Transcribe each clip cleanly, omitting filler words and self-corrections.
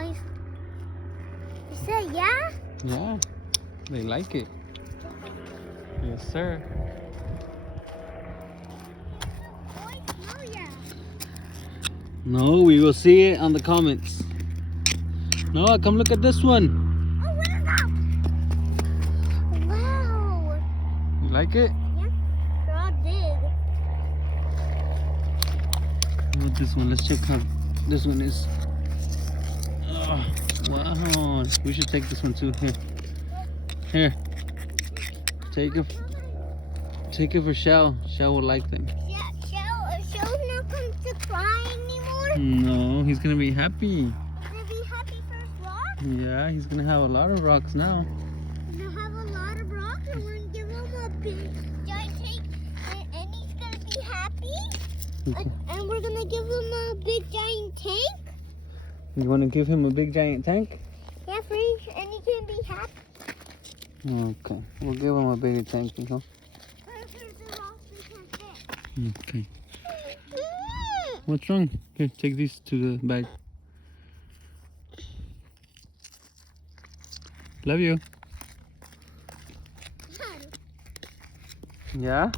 guys. You said yeah? Yeah, they like it. Yes, sir. Oh, yeah. No, we will see it on the comments. Noah, come look at this one. Oh, what is that? Wow. You like it? Yeah, they're all big. How about this one? Let's check how this one is. Oh, wow. We should take this one too. Here. Here. Take it. Take it for Shell. Shell will like them. Yeah, Shell's not going to cry anymore. No, he's gonna be happy. He's going to be happy for his rock. Yeah, he's gonna have a lot of rocks now. He's going to have a lot of rocks, and we're going to give him a big giant tank, and he's going to be happy. And we're going to give him a big giant tank. You want to give him a big giant tank? Yeah, free, and he can be happy. Okay, we'll give him a bigger tank, Nico. Okay. What's wrong? Here, take these to the bag. Love you. Yeah?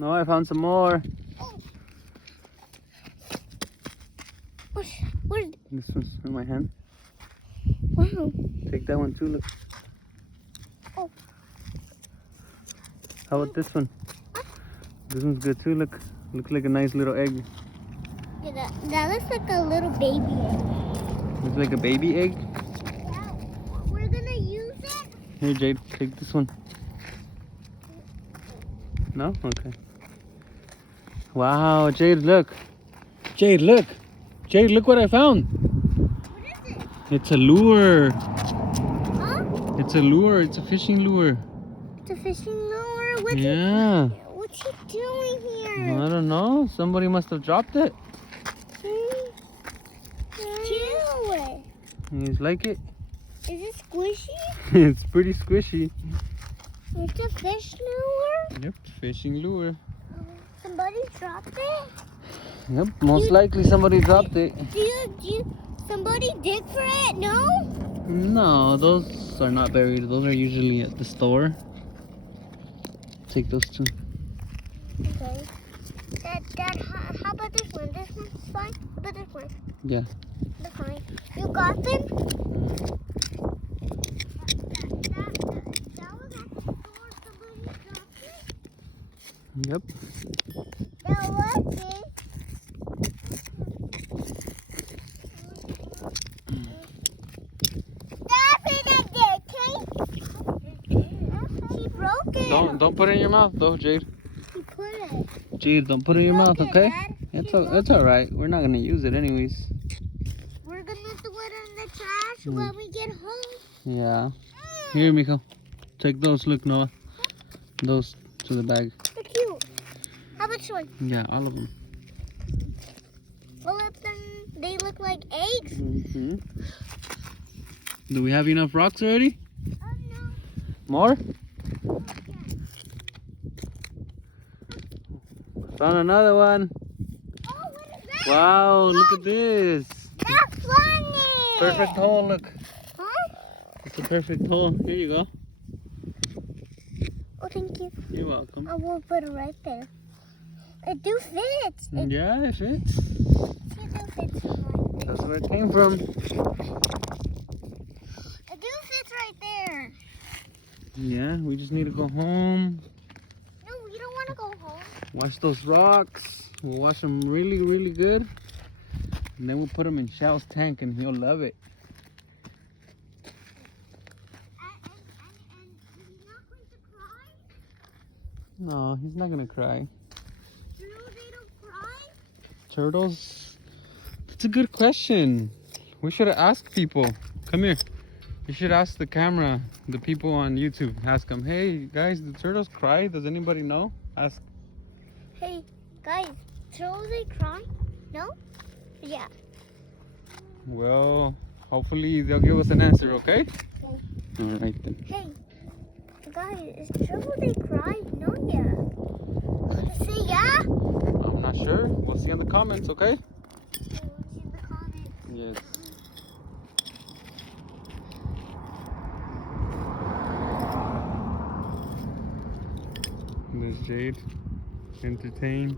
No, I found some more. Where's This one's in my hand. wow. Take that one too, look. Oh. How about this one? This one's good too, look. Looks like a nice little egg. Yeah, that looks like a little baby egg. Looks like a baby egg. Yeah, we're gonna use it. Here, Jade, take this one. No? Okay. Wow, Jade, look. Jade, look. Jade, look what I found. What is it? It's a lure. Huh? It's a lure. It's a fishing lure. It's a fishing lure. What's he doing here? I don't know. Somebody must have dropped it. Cute. You like it? Is it squishy? It's pretty squishy. It's a fish lure? Yep, fishing lure. Somebody dropped it? Yep, most likely somebody dropped it. Somebody dig for it? No? No, those are not buried. Those are usually at the store. Take those two. Okay. Dad, how about this one? This one's fine? How about this one? Yeah. They're fine. You got them? That was at the store. Somebody dropped it? Yep. That was it. She broke it. Don't put it in your mouth though, Jade. She put it. Jade, don't put it in your mouth, okay? Dad. It's all right. We're not gonna use it anyways. We're gonna throw it in the trash when we get home. Yeah. Here, Miko. Take those. Look, Noah. Those to the bag. They're cute. How about this one? Yeah, all of them. All of them, they look like eggs. Mm-hmm. Do we have enough rocks already? Oh no. More? Found another one. Oh, what is that? Wow, look at this. That's funny. Perfect hole, look. Huh? It's a perfect hole. Here you go. Oh, thank you. You're welcome. I will put it right there. It do fit. Yeah, it fits. It do fit. That's where it came from. It do fit right there. Yeah, we just need to go home. No, we don't want to go home. Wash those rocks. We'll wash them really, really good. And then we'll put them in Shell's tank and he'll love it. And he's not going to cry? No, he's not going to cry. No, they don't cry? Turtles? That's a good question. We should ask people. Come here. You should ask the camera, the people on YouTube. Ask them, hey guys, do turtles cry? Does anybody know? Ask. Hey, guys, turtles they cry? No? Yeah. Well, hopefully they'll give us an answer, okay? All right then. Hey, Guys, is Trouble Day crying? No, yeah. Say yeah? I'm not sure. We'll see in the comments, okay? See in the comments. Yes. There's Jade. Entertain.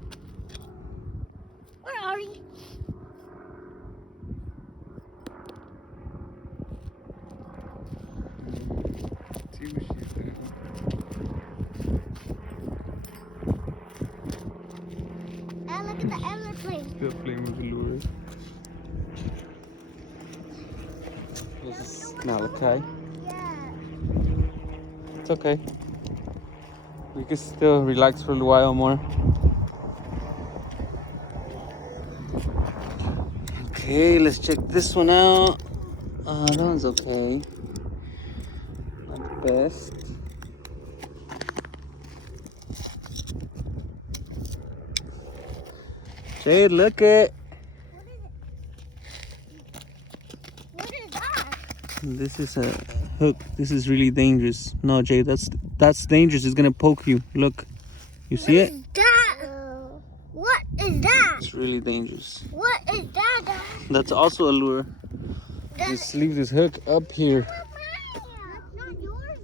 Where are you? See what she's doing. And look at the airplane. Still playing with the lure. This is Malachi. Yeah. It's okay. We can still relax for a while more. Okay, let's check this one out. That one's okay. Not the best. Jade, look it. What is that? This is a hook. This is really dangerous. No, Jade, that's dangerous. It's gonna poke you. Look, you see it? What is that? It's really dangerous. What is that? That's also a lure. Just leave this hook up here. That's not yours.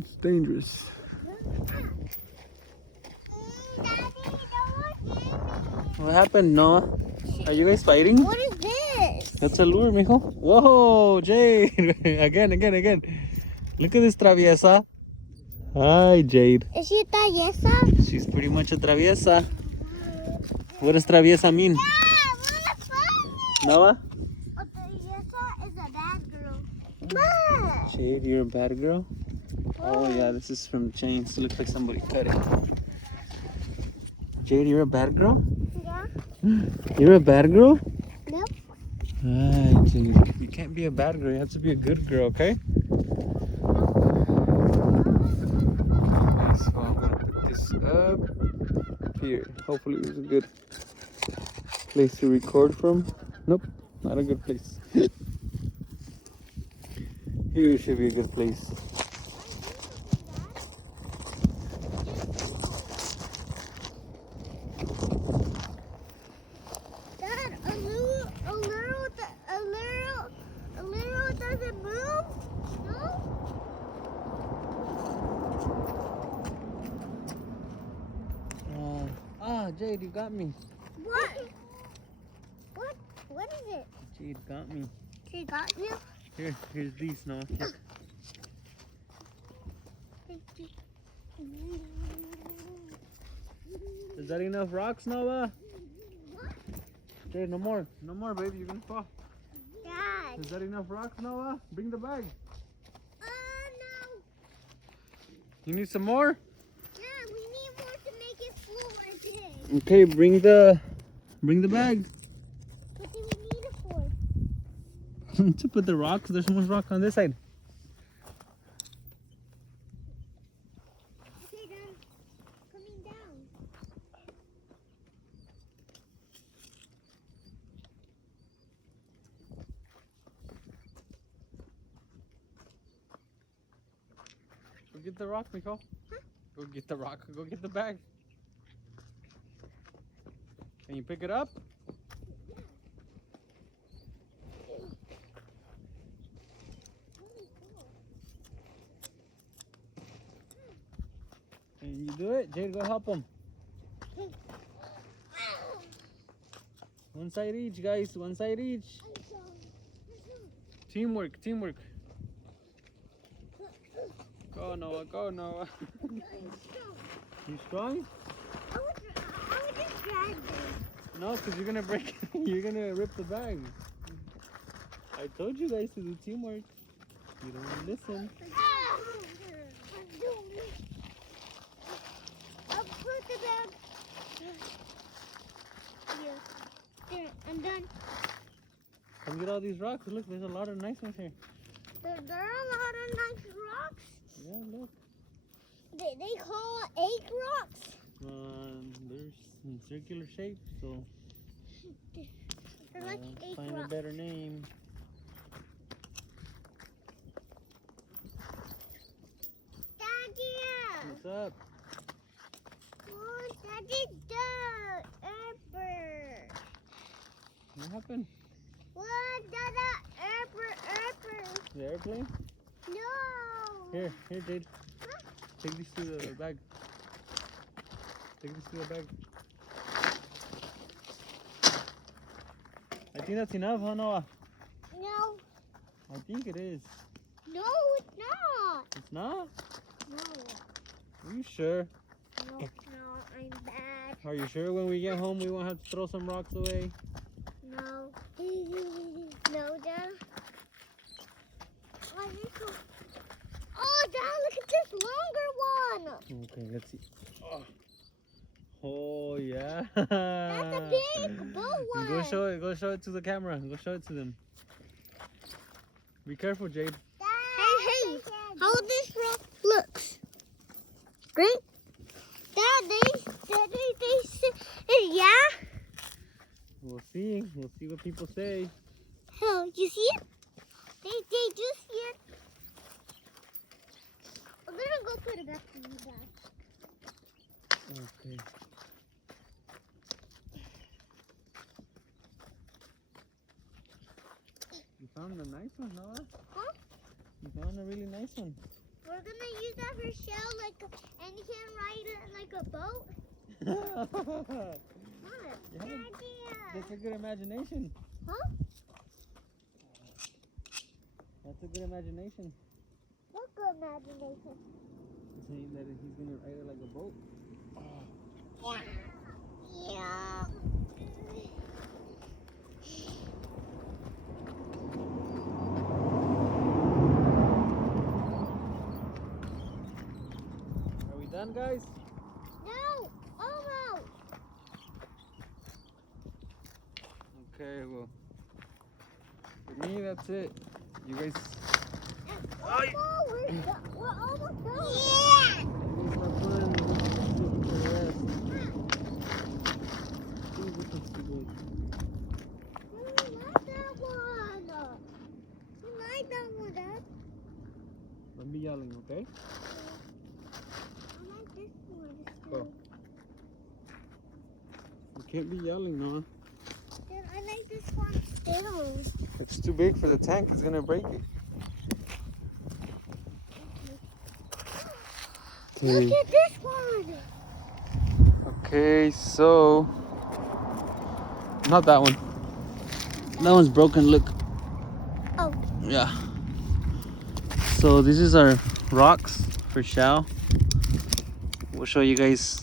It's dangerous. What happened, Noah? Are you guys fighting? What is this? That's a lure, mijo. Whoa, Jade. Again. Look at this traviesa. Hi, Jade. Is she traviesa? She's pretty much a traviesa. What does traviesa mean? Noah? A traviesa is a bad girl. Jade, you're a bad girl? Oh, yeah, this is from the chains. It looks like somebody cut it. Jade, you're a bad girl? Yeah. You're a bad girl? Nope. Right, Jade. You can't be a bad girl. You have to be a good girl, okay? So I'm gonna put this up here. Hopefully it's a good place to record from. Nope, not a good place. Here should be a good place. Dad, a little doesn't move? No? Jade, you got me. What? What is it? Jade got me. She got you? Here's these now. Look. Is that enough rocks, Noah? Jade, no more, baby. You're gonna fall. Dad. Is that enough rocks, Noah? Bring the bag. No. You need some more? Yeah, we need more to make it full, I think. Okay, bring the bag. What do we need it for? To put the rocks. There's so much rock on this side. Okay, Dad. Coming down. Go get the rock, Nicole. Huh? Go get the rock. Go get the bag. Can you pick it up? Can you do it? Jade, go help him. One side each, guys. One side each. Teamwork. Go, Noah. Go, Noah. You strong? I would just drag this. No, because you're gonna break. You're gonna rip the bag. I told you guys to do teamwork. You don't listen. I'll put the bag. Here. There, I'm done. Come get all these rocks. Look, there's a lot of nice ones here. There are a lot of nice rocks. Yeah, look. They call egg rocks. There's in circular shape, so They're like egg find rocks. a better name. Daddy, What's up? Oh, Daddy, the airport. What happened? What? The airport. The airplane? No. Here, Jade. Take these to the bag. Take this to the bag. I think that's enough, huh, Noah? No. I think it is. No, it's not. It's not? No. Are you sure? No, no, I'm bad. Are you sure when we get home we won't have to throw some rocks away? No. No, Dad. Oh, Dad, look at this longer one. Okay, let's see. Oh yeah. That's a big boat one. Go show it to the camera. Go show it to them. Be careful, Jade. Hey, how this rock looks. Great. Dad, they said, yeah. We'll see. We'll see what people say. Oh, you see it? They do see it. I'm gonna go put it back in the bag. Okay. You found a nice one, Noah? Huh? You found a really nice one. We're gonna use that for shell, and you can ride it like a boat. What? Yeah, Idea. that's a good imagination. Huh? That's a good imagination. What good imagination? Saying that he's gonna ride it like a boat. Yeah. Are we done, guys? No, almost. Okay, well, for me, that's it. You guys. We're almost done. Yeah. It's not fun. For the rest. Ooh, this looks too good. We like that one. We like that one, Dad. Don't be yelling, okay? I like this one. Go. You can't be yelling, Noah. Dad, I like this one still. It's too big for the tank. It's gonna break it. Look at this one. Okay, so not that one. That one's broken. Look. Oh. Yeah. So this is our rocks for shell. We'll show you guys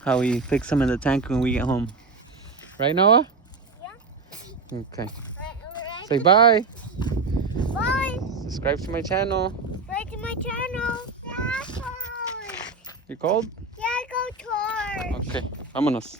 how we fix them in the tank when we get home. Right, Noah? Yeah. Okay. Right. Say bye. Bye. Subscribe to my channel. Subscribe to my channel. Yeah, You cold? go tour. Okay. Vámonos.